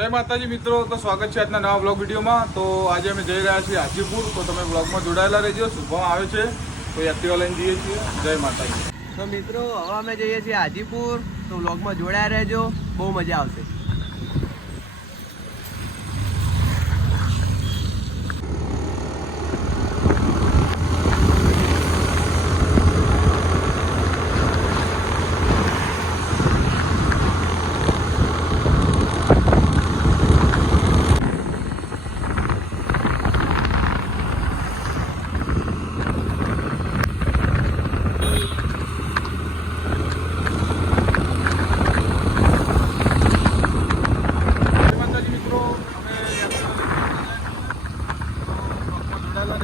જય માતાજી, મિત્રો. તો સ્વાગત છે આજના નવા બ્લોગ વિડીયોમાં. તો આજે અમે જઈ રહ્યા છીએ હાજીપુર. તો તમે બ્લોગમાં જોડાયેલા રહેજો. શુભમ આવે છે. તો એક્ટિવા લઈને જઈએ છીએ. જય માતાજી. તો મિત્રો, હવે અમે જઈએ છીએ હાજીપુર. તો વ્લોગમાં જોડાયા રહેજો. બહુ મજા આવશે.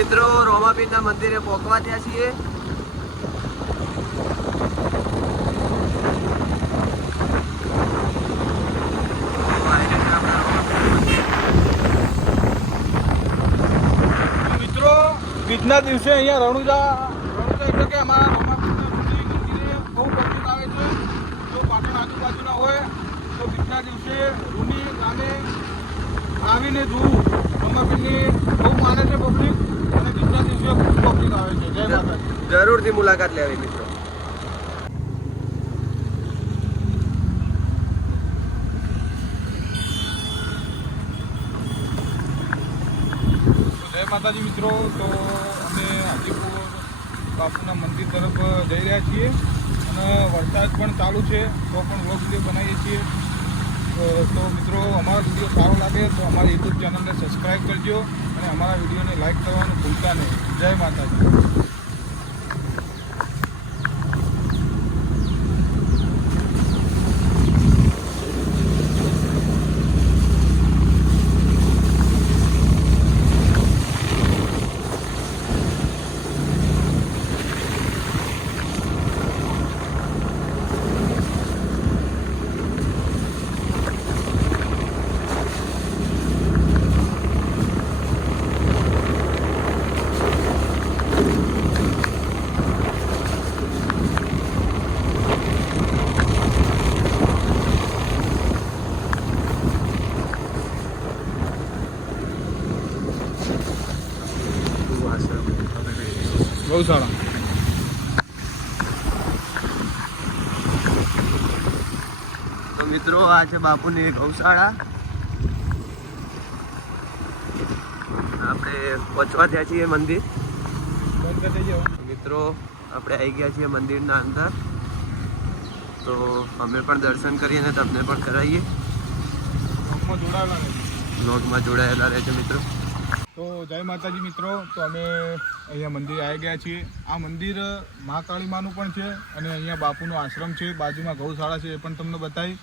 મિત્રો રોમાપીરના મંદિરે પહોંચવા ત્યાં છીએ. બીજના દિવસે અહીંયા રણુજા રણુજા એટલે કે અમારા મંદિરે બહુ પબ્લિક આવે છે. જો પાટણ આજુબાજુના હોય, તો બીજના દિવસે રૂની ગામે આવીને જોવું. રમાપીરની બહુ માને છે પબ્લિક અને ખૂબ પબ્લિક આવે છે. જય માતાજી. જરૂરથી મુલાકાત લેવી મિત્રો. જય માતાજી મિત્રો. તો અમે હાજીપુર બાપુના મંદિર તરફ જઈ રહ્યા છીએ. અને વરસાદ પણ ચાલુ છે તો પણ વ્લોગ વીડિયો બનાવીએ છીએ. તો- મિત્રો, અમારો વીડિયો સારો લાગે તો અમારી યુટ્યુબ ચેનલને સબસ્ક્રાઈબ કરજો અને અમારા વિડીયોને લાઇક કરવાનું ભૂલતા નહીં. જય માતાજી. ગૌશાળા. તો મિત્રો આ છે બાપુની ગૌશાળા. આપણે પહોંચવા થયા છીએ મંદિર. મિત્રો આપણે આવી ગયા છીએ મંદિરના અંદર. તો અમે પણ દર્શન કરીએ અને તમને પણ કરાવીએ. બ્લોગમાં જોડાયેલા રહે છે મિત્રો. તો જય માતાજી મિત્રો, તો અમે અહીંયા મંદિર આવી ગયા છીએ. આ મંદિર મહાકાળી માનું પણ છે અને અહીંયા બાપુનો આશ્રમ છે, બાજુમાં ગૌશાળા છે એ પણ તમને બતાવી.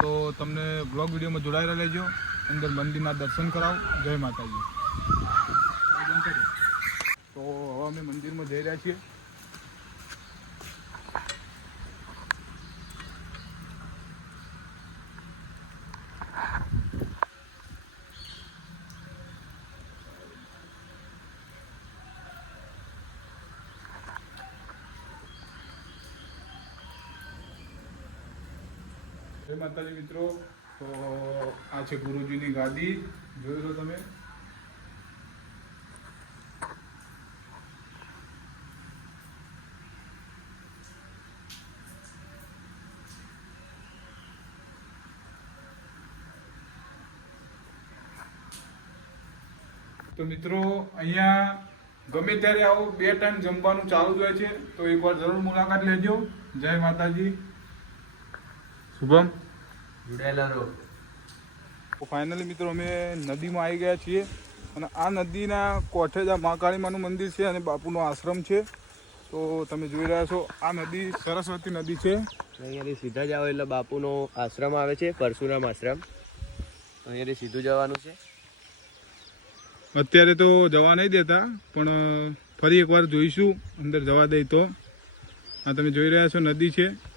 તો તમને બ્લોગ વિડીયોમાં જોડાયેલા લેજો અંદર મંદિરના દર્શન કરાવો. જય માતાજી. તો હવે અમે મંદિરમાં જઈ રહ્યા છીએ. જય માતાજી મિત્રો. તો આ છે ગુરુજીની ગાદી. જોઈ લો તમે. તો મિત્રો, અહીંયા ગમે ત્યારે આવો બે ટાઈમ જમવાનું ચાલુ જ હોય છે, તો એકવાર જરૂર મુલાકાત લેજો. જય માતાજી. શુભમ. જોડાયેલા રહો. ફાઇનલી મિત્રો અમે નદીમાં આવી ગયા છીએ અને આ નદીના કોઠે જ આ મહાકાળી માનું મંદિર છે અને બાપુનો આશ્રમ છે. તો તમે જોઈ રહ્યા છો આ નદી સરસ્વતી નદી છે. અહીંયાથી સીધા જાઓ એટલે બાપુનો આશ્રમ આવે છે પરશુરામ આશ્રમ. અહીંયાથી સીધું જવાનું છે. અત્યારે તો જવા નહીં દેતા પણ ફરી એકવાર જોઈશું અંદર જવા દઈ તો. આ તમે જોઈ રહ્યા છો નદી છે.